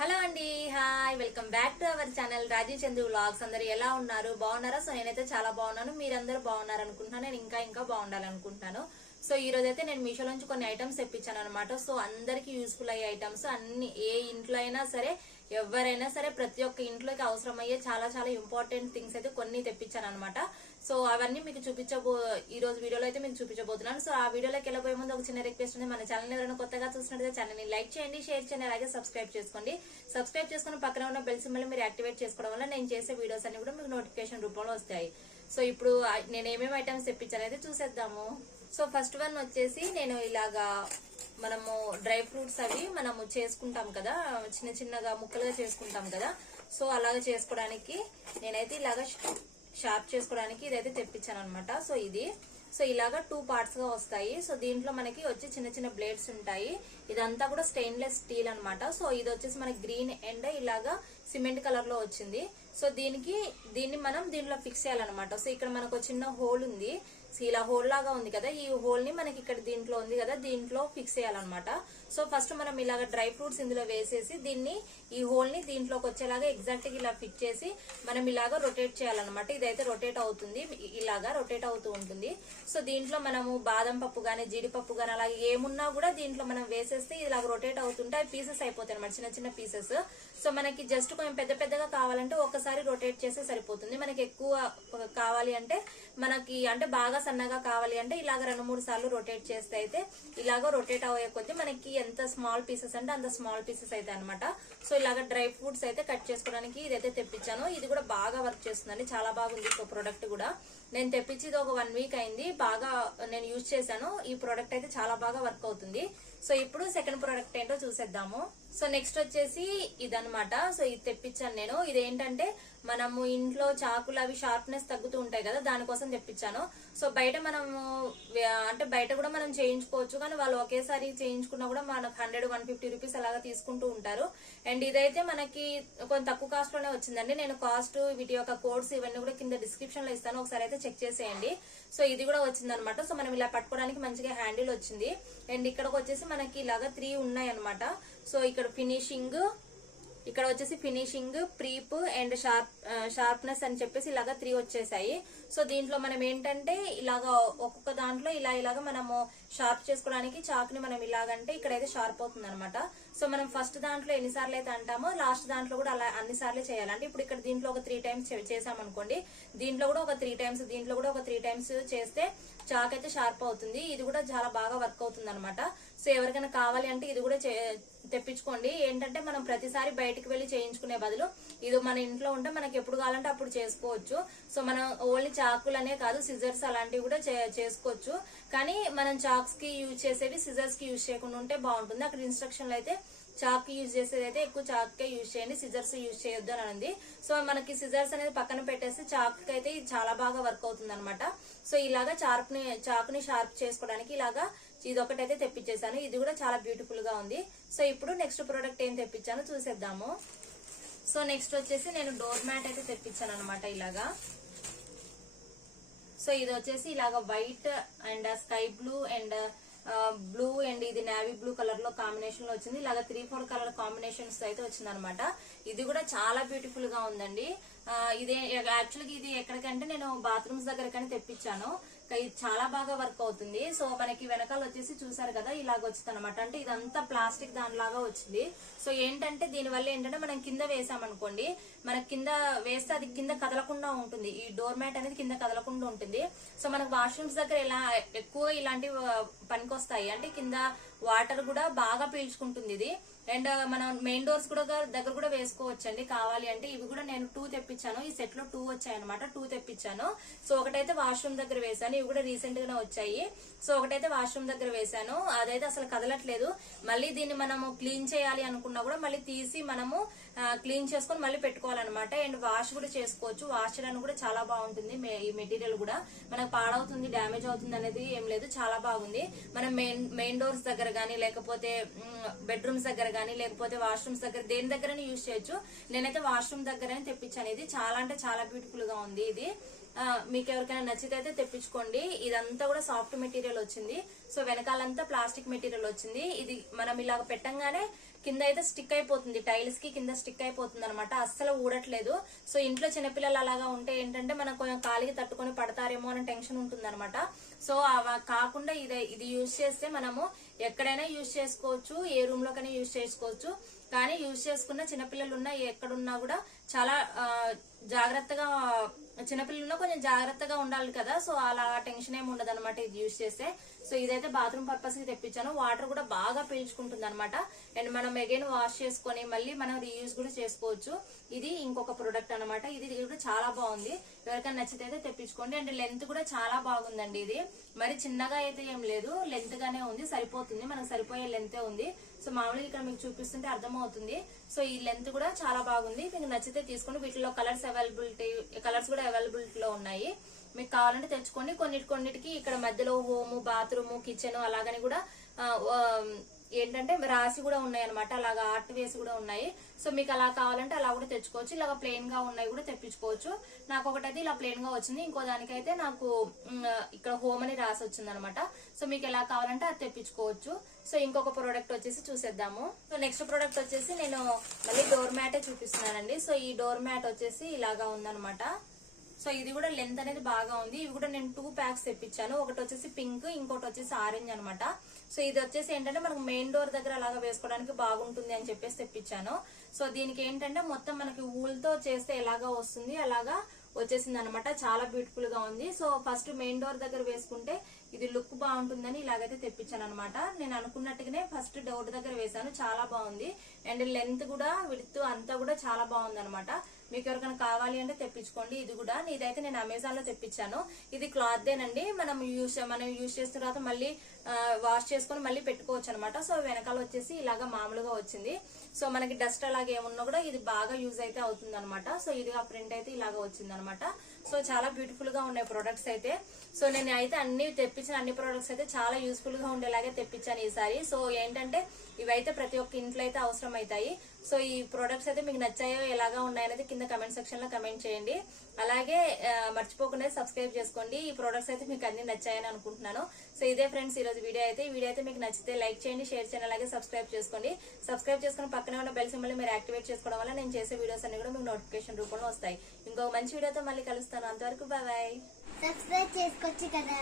Hello అండి hi welcome back to our channel Rajeev Chandru vlogs. అందరు ఎలా ఉన్నారు? బాగున్నారా? సో నేనైతే చాలా బాగున్నాను. మీరందరూ బాగున్నారు అనుకుంటున్నాను నేను ఇంకా ఇంకా బాగుండాలనుకుంటున్నాను. సో ఈ రోజు అయితే నేను మీషో నుంచి కొన్ని ఐటమ్స్ తెప్పించాను అనమాట సో అందరికి యూస్ఫుల్ అయ్యే ఐటమ్స్ అన్ని ఏ ఇంట్లో అయినా సరే ఎవరైనా సరే ప్రతి ఒక్క ఇంట్లోకి అవసరమయ్యే చాలా చాలా ఇంపార్టెంట్ థింగ్స్ అయితే కొన్ని తెప్పించాను అనమాట సో అవన్నీ మీకు చూపించబో ఈ రోజు వీడియోలో అయితే మీకు చూపించబోతున్నాను. సో ఆ వీడియోలోకి వెళ్ళబోయే ముందు ఒక చిన్న రిక్వెస్ట్ ఉంది. మన ఛానల్ ఎవరైనా కొత్తగా చూసినట్లయితే ఛానల్ని లైక్ చేయండి షేర్ చేయండి అలాగే సబ్స్క్రైబ్ చేసుకోండి. సబ్స్క్రైబ్ చేసుకుని పక్కన ఉన్న బెల్ సింబల్ మీరు యాక్టివేట్ చేసుకోవడం వల్ల నేను చేసే వీడియోస్ అన్ని కూడా మీకు నోటిఫికేషన్ రూపంలో వస్తాయి. సో ఇప్పుడు నేను ఏమేమి ఐటమ్స్ తెప్పించాను అయితే చూసేద్దాము. సో ఫస్ట్ వన్ వచ్చేసి నేను ఇలాగా మనము డ్రై ఫ్రూట్స్ అవి మనము చేసుకుంటాం కదా చిన్న చిన్నగా ముక్కలుగా చేసుకుంటాం కదా. సో అలాగ చేసుకోవడానికి నేనైతే ఇలాగ షార్ప్ చేసుకోవడానికి ఇదైతే తెప్పించాను అనమాట సో ఇది. సో ఇలాగా టూ పార్ట్స్గా వస్తాయి. సో దీంట్లో మనకి వచ్చి చిన్న చిన్న బ్లేడ్స్ ఉంటాయి. ఇదంతా కూడా స్టెయిన్లెస్ స్టీల్ అనమాట సో ఇది వచ్చేసి మనకి గ్రీన్ అండ్ ఇలాగా సిమెంట్ కలర్లో వచ్చింది. సో దీనికి దీన్ని మనం దీంట్లో ఫిక్స్ చేయాలన్నమాట. సో ఇక్కడ మనకు ఒక చిన్న హోల్ ఉంది. సో ఇలా హోల్ లాగా ఉంది కదా ఈ హోల్ని మనకి ఇక్కడ దీంట్లో ఉంది కదా దీంట్లో ఫిక్స్ చేయాలన్నమాట. సో ఫస్ట్ మనం ఇలాగ డ్రై ఫ్రూట్స్ ఇందులో వేసేసి దీన్ని ఈ హోల్ని దీంట్లోకి వచ్చేలాగా ఎగ్జాక్ట్గా ఇలా ఫిట్ చేసి మనం ఇలాగా రొటేట్ చేయాలన్నమాట. ఇదైతే రొటేట్ అవుతుంది ఇలాగా రొటేట్ అవుతూ ఉంటుంది. సో దీంట్లో మనము బాదం పప్పు గానీ జీడిపప్పు గానీ అలాగే ఏమున్నా కూడా దీంట్లో మనం వేసేస్తే ఇలాగ రొటేట్ అవుతుంటే అవి పీసెస్ అయిపోతాయి అనమాట చిన్న చిన్న పీసెస్ సో మనకి జస్ట్ కొంచెం పెద్ద పెద్దగా కావాలంటే ఒకసారి రొటేట్ చేస్తే సరిపోతుంది. మనకి ఎక్కువ కావాలి అంటే మనకి అంటే బాగా సన్నగా కావాలి అంటే ఇలాగ రెండు మూడు సార్లు రొటేట్ చేస్తే అయితే ఇలాగ రొటేట్ అయ్యే కొద్దీ మనకి ఎంత స్మాల్ పీసెస్ అంటే అంత స్మాల్ పీసెస్ అయితే అనమాట సో ఇలాగ డ్రై ఫ్రూట్స్ అయితే కట్ చేసుకోవడానికి ఇదైతే తెప్పించాను. ఇది కూడా బాగా వర్క్ చేస్తుందండి. చాలా బాగుంది సో ప్రోడక్ట్ కూడా. నేను తెప్పించి ఇది ఒక వన్ వీక్ అయింది. బాగా నేను యూజ్ చేశాను. ఈ ప్రోడక్ట్ అయితే చాలా బాగా వర్క్ అవుతుంది. సో ఇప్పుడు సెకండ్ ప్రోడక్ట్ ఏంటో చూసేద్దాము. సో నెక్స్ట్ వచ్చేసి ఇదనమాట సో ఇది తెప్పించాను నేను. ఇదేంటంటే మనము ఇంట్లో చాకులు అవి షార్ప్నెస్ తగ్గుతూ ఉంటాయి కదా దానికోసం తెప్పించాను. సో బయట మనము అంటే బయట కూడా మనం చేయించుకోవచ్చు కానీ వాళ్ళు ఒకేసారి చేయించుకున్నా కూడా మనకు హండ్రెడ్ వన్ ఫిఫ్టీ రూపీస్ అలాగా తీసుకుంటూ ఉంటారు. అండ్ ఇదైతే మనకి కొంచెం తక్కువ కాస్ట్లోనే వచ్చిందండి. నేను కాస్ట్ వీటి యొక్క కోడ్స్ ఇవన్నీ కూడా కింద డిస్క్రిప్షన్లో ఇస్తాను. ఒకసారి అయితే చెక్ చేసేయండి. సో ఇది కూడా వచ్చిందనమాట సో మనం ఇలా పట్టుకోవడానికి మంచిగా హ్యాండిల్ వచ్చింది. అండ్ ఇక్కడికి వచ్చేసి మనకి ఇలాగా త్రీ ఉన్నాయి అనమాట సో ఇక్కడ ఫినిషింగ్ ఇక్కడ వచ్చేసి finishing prep and sharp sharpness అని చెప్పేసి ఇలాగా త్రీ వచ్చేసాయి. సో దీంట్లో మనం ఏంటంటే ఇలాగా ఒక్కొక్క దాంట్లో ఇలా ఇలాగా మనము షార్ప్ చేసుకోవడానికి చాక్ని మనం ఇలాగంటే ఇక్కడైతే షార్ప్ అవుతుంది అనమాట సో మనం ఫస్ట్ దాంట్లో ఎన్నిసార్లు అయితే అంటామో లాస్ట్ దాంట్లో కూడా అలా అన్ని సార్లు చేయాలంటే ఇప్పుడు ఇక్కడ దీంట్లో ఒక త్రీ టైమ్స్ చేసామనుకోండి దీంట్లో కూడా ఒక త్రీ టైమ్స్ దీంట్లో కూడా ఒక త్రీ టైమ్స్ చేస్తే చాక్ అయితే షార్ప్ అవుతుంది. ఇది కూడా చాలా బాగా వర్క్ అవుతుంది అనమాట సో ఎవరికైనా కావాలి అంటే ఇది కూడా చే- తెప్పించుకోండి. ఏంటంటే మనం ప్రతిసారి బయటకు వెళ్ళి చేయించుకునే బదులు ఇది మన ఇంట్లో ఉంటే మనకి ఎప్పుడు కావాలంటే అప్పుడు చేసుకోవచ్చు. సో మనం ఓన్లీ చాకులనే కాదు సిజర్స్ అలాంటివి కూడా చే- చేసుకోవచ్చు. కానీ మనం చాక్స్కి యూజ్ చేసేవి సిజర్స్కి యూజ్ చేయకుండా ఉంటే బాగుంటుంది. అక్కడ ఇన్స్ట్రక్షన్లు అయితే చాక్ యూజ్ చేసేది అయితే ఎక్కువ చాక్కే యూజ్ చేయండి సిజర్స్ యూజ్ చేయొద్దు అని ఉంది సో మనకి సిజర్స్ అనేది పక్కన పెట్టేసి చాక్కి అయితే చాలా బాగా వర్క్ అవుతుంది అనమాట సో ఇలాగా చార్ప్ని చాక్ని షార్ప్ చేసుకోవడానికి ఇలాగా ఇది ఒకటైతే తెప్పించేసాను ఇది కూడా చాలా బ్యూటిఫుల్గా ఉంది. సో ఇప్పుడు నెక్స్ట్ ప్రోడక్ట్ ఏం తెప్పించాను చూసేద్దాము. సో నెక్స్ట్ వచ్చేసి నేను డోర్ మ్యాట్ అయితే తెప్పించాను అనమాట ఇలాగా. సో ఇది వచ్చేసి ఇలాగ white and sky blue and blue and ఇది నావీ బ్లూ కలర్లో కాంబినేషన్లో వచ్చింది. ఇలాగ త్రీ ఫోర్ కలర్ కాంబినేషన్స్ అయితే వచ్చింది అనమాట ఇది కూడా చాలా బ్యూటిఫుల్గా ఉందండి ఇది యాక్చువల్గా ఇది ఎక్కడికంటే నేను బాత్రూమ్స్ దగ్గరకని తెప్పించాను. ఇది చాలా బాగా వర్క్ అవుతుంది. సో మనకి వెనకాల వచ్చేసి చూసారు కదా ఇలాగ వచ్చింది అనమాట అంటే ఇదంతా ప్లాస్టిక్ దానిలాగా వచ్చింది. సో ఏంటంటే దీని వల్ల ఏంటంటే మనం కింద వేసామనుకోండి మనకి కింద వేస్తే అది కింద కదలకుండా ఉంటుంది. ఈ డోర్ మ్యాట్ అనేది కింద కదలకుండా ఉంటుంది. సో మనకు వాష్రూమ్స్ దగ్గర ఇలా ఎక్కువ ఇలాంటివి పనికొస్తాయి. అంటే కింద వాటర్ కూడా బాగా పీల్చుకుంటుంది ఇది. అండ్ మనం మెయిన్ డోర్స్ కూడా దగ్గర కూడా వేసుకోవచ్చండి. కావాలి అంటే ఇవి కూడా నేను టూ తెప్పించాను. ఈ సెట్లో టూ వచ్చాయి అనమాట టూ తెప్పించాను. సో ఒకటైతే వాష్రూమ్ దగ్గర వేసాను ఇవి కూడా రీసెంట్ గానే వచ్చాయి. సో ఒకటైతే వాష్రూమ్ దగ్గర వేసాను అదైతే అసలు కదలట్లేదు. మళ్ళీ దీన్ని మనము క్లీన్ చేయాలి అనుకున్నా కూడా మళ్ళీ తీసి మనము క్లీన్ చేసుకొని మళ్ళీ పెట్టుకోవాలన్నమాట. అండ్ వాష్ కూడా చేసుకోవచ్చు. వాష్ చేయడానికి కూడా చాలా బాగుంటుంది ఈ మెటీరియల్ కూడా. మనకు పాడవుతుంది డ్యామేజ్ అవుతుంది అనేది ఏం లేదు. చాలా బాగుంది. మనం మెయిన్ మెయిన్ డోర్స్ దగ్గర గానీ లేకపోతే బెడ్రూమ్స్ దగ్గర కానీ లేకపోతే వాష్రూమ్స్ దగ్గర దేని దగ్గర యూజ్ చేయొచ్చు. నేనైతే వాష్రూమ్ దగ్గరనే తెప్పించాను ఇది చాలా అంటే చాలా బ్యూటిఫుల్గా ఉంది ఇది. మీకు ఎవరికైనా నచ్చితే అయితే తెప్పించుకోండి. ఇదంతా కూడా సాఫ్ట్ మెటీరియల్ వచ్చింది. సో వెనకాలంతా ప్లాస్టిక్ మెటీరియల్ వచ్చింది. ఇది మనం ఇలాగ పెట్టంగానే కింద అయితే స్టిక్ అయిపోతుంది. టైల్స్కి కింద స్టిక్ అయిపోతుంది అనమాట అస్సలు ఊడట్లేదు. సో ఇంట్లో చిన్నపిల్లలు అలాగా ఉంటే ఏంటంటే మనం కొంచెం కాలికి తట్టుకొని పడతారేమో అనే టెన్షన్ ఉంటుంది అనమాట సో అవ కాకుండా ఇది ఇది యూజ్ చేస్తే మనము ఎక్కడైనా యూజ్ చేసుకోవచ్చు ఏ రూమ్ లోకైనా యూజ్ చేసుకోవచ్చు. కానీ యూజ్ చేసుకున్న చిన్నపిల్లలు ఉన్నా ఎక్కడున్నా కూడా చాలా జాగ్రత్తగా చిన్నపిల్లలు కొంచెం జాగ్రత్తగా ఉండాలి కదా సో అలా టెన్షన్ ఏమి ఉండదు అనమాట ఇది యూజ్ చేస్తే. సో ఇదైతే బాత్రూమ్ పర్పస్కి తెప్పించాను. వాటర్ కూడా బాగా పీల్చుకుంటుంది అనమాట అండ్ మనం అగైన్ వాష్ చేసుకొని మళ్ళీ మనం రీయూజ్ కూడా చేసుకోవచ్చు. ఇది ఇంకొక ప్రొడక్ట్ అనమాట ఇది కూడా చాలా బాగుంది. ఎవరికైనా నచ్చితే తెప్పించుకోండి. అండ్ లెంత్ కూడా చాలా బాగుందండి ఇది. మరి చిన్నగా అయితే ఏం లేదు. లెంత్ గానే ఉంది. సరిపోతుంది. మనకు సరిపోయే లెంతే ఉంది. సో మామూలుగా ఇక్కడ మీకు చూపిస్తుంటే అర్థమవుతుంది. సో ఈ లెంత్ కూడా చాలా బాగుంది. మీకు నచ్చితే తీసుకోండి. వీటిలో కలర్స్ అవైలబిలిటీ కలర్స్ కూడా అవైలబిలిటీలో ఉన్నాయి. మీకు కావాలంటే తెచ్చుకోండి. కొన్నిటి కొన్నిటికి ఇక్కడ మధ్యలో హోము బాత్రూము కిచెన్ అలాగని కూడా ఏంటంటే రాసి కూడా ఉన్నాయి అనమాట అలాగా ఆర్ట్ వేసి కూడా ఉన్నాయి. సో మీకు అలా కావాలంటే అలా కూడా తెచ్చుకోవచ్చు. ఇలాగ ప్లెయిన్గా ఉన్నాయి కూడా తెప్పించుకోవచ్చు. నాకు ఒకటైతే ఇలా ప్లెయిన్గా వచ్చింది. ఇంకో దానికైతే నాకు ఇక్కడ హోమ్ అని రాసి వచ్చింది అనమాట సో మీకు ఎలా కావాలంటే అది తెప్పించుకోవచ్చు. సో ఇంకొక ప్రోడక్ట్ వచ్చేసి చూసేద్దాము. సో నెక్స్ట్ ప్రోడక్ట్ వచ్చేసి నేను మళ్ళీ డోర్ మ్యాటే చూపిస్తున్నానండి. సో ఈ డోర్ మ్యాట్ వచ్చేసి ఇలాగా ఉందన్నమాట. సో ఇది కూడా లెంత్ అనేది బాగా ఉంది. ఇవి కూడా నేను టూ ప్యాక్స్ తెప్పించాను. ఒకటి వచ్చేసి పింక్ ఇంకోటి వచ్చేసి ఆరెంజ్ అనమాట సో ఇది వచ్చేసి ఏంటంటే మనకు మెయిన్ డోర్ దగ్గర అలాగా వేసుకోవడానికి బాగుంటుంది అని చెప్పేసి తెప్పించాను. సో దీనికి ఏంటంటే మొత్తం మనకి ఊళ్ళతో చేస్తే ఎలాగా వస్తుంది అలాగా వచ్చేసింది అనమాట చాలా బ్యూటిఫుల్గా ఉంది. సో ఫస్ట్ మెయిన్ డోర్ దగ్గర వేసుకుంటే ఇది లుక్ బాగుంటుందని ఇలాగైతే తెప్పించాను అనమాట నేను అనుకున్నట్టుగానే ఫస్ట్ డోర్ దగ్గర వేసాను చాలా బాగుంది. అండ్ లెంత్ కూడా విడుత్ అంతా కూడా చాలా బాగుంది అనమాట మీకు ఎవరికైనా కావాలి అంటే తెప్పించుకోండి. ఇది కూడా. ఇదైతే నేను అమెజాన్లో తెప్పించాను. ఇది క్లాత్ దేనండి మనం యూస్ మనం యూస్ చేసిన తర్వాత మళ్ళీ వాష్ చేసుకొని మళ్ళీ పెట్టుకోవచ్చు అనమాట సో వెనకాల వచ్చేసి ఇలాగా మామూలుగా వచ్చింది. సో మనకి డస్ట్ అలాగే ఏమున్నా కూడా ఇది బాగా యూజ్ అయితే అవుతుంది అనమాట సో ఇది ఆ ప్రింట్ అయితే ఇలాగా వచ్చింది అనమాట సో చాలా బ్యూటిఫుల్గా ఉన్నాయి ప్రొడక్ట్స్ అయితే. సో నేను అయితే అన్ని తెప్పించిన అన్ని ప్రొడక్ట్స్ అయితే చాలా యూస్ఫుల్గా ఉండేలాగే తెప్పించాను ఈసారి. సో ఏంటంటే ఇవైతే ప్రతి ఒక్క ఇంట్లో అయితే అవసరం అవుతాయి సో ఈ ప్రొడక్ట్స్ అయితే మీకు నచ్చాయో ఎలాగా ఉన్నాయనేది కింద కమెంట్ సెక్షన్లో కమెంట్ చేయండి. అలాగే మర్చిపోకుండా సబ్స్క్రైబ్ చేసుకోండి. ఈ ప్రొడక్ట్స్ అయితే మీకు అన్ని నచ్చాయని అనుకుంటున్నాను. సో ఇదే ఫ్రెండ్స్ ఈరోజు ఈరోజు వీడియో అయితే ఈ వీడియో అయితే మీకు నచ్చితే లైక్ చేయండి షేర్ చేయండి అలాగే సబ్స్క్రైబ్ చేసుకోండి. సబ్స్క్రైబ్ చేసుకుని పక్కనే ఉన్న బెల్ సింబల్ మీరు యాక్టివేట్ చేసుకోవడం వల్ల నేను చేసే వీడియోస్ అన్ని కూడా మీకు నోటిఫికేషన్ రూపంలో వస్తాయి. ఇంకో మంచి వీడియోతో మళ్ళీ కలుస్తాను. అంతవరకు బాయ్ సబ్స్క్రైబ్ చేసుకోవచ్చు కదా.